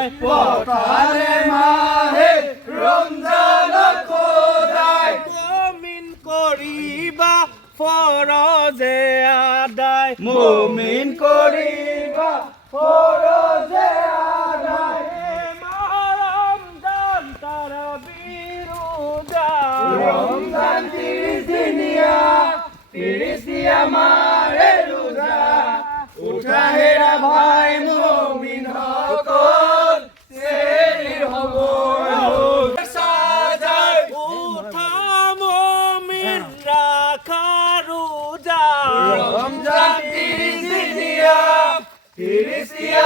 খোদায় পথারে মাহে রমজান খোদায় মুমিন করিবা ফরজে আদায় মুমিন করিবা ফরজে আদায় রমজান তার বিরুদা রমজান 30 দিনিয়া 30 দিয়া মারে রোজা উঠা হেরা ভাই মুমিন হকল সেলির হব সাজায় উঠা মুমিন রাখা রোজা রমজান 30 দিনিয়া 30 দিয়া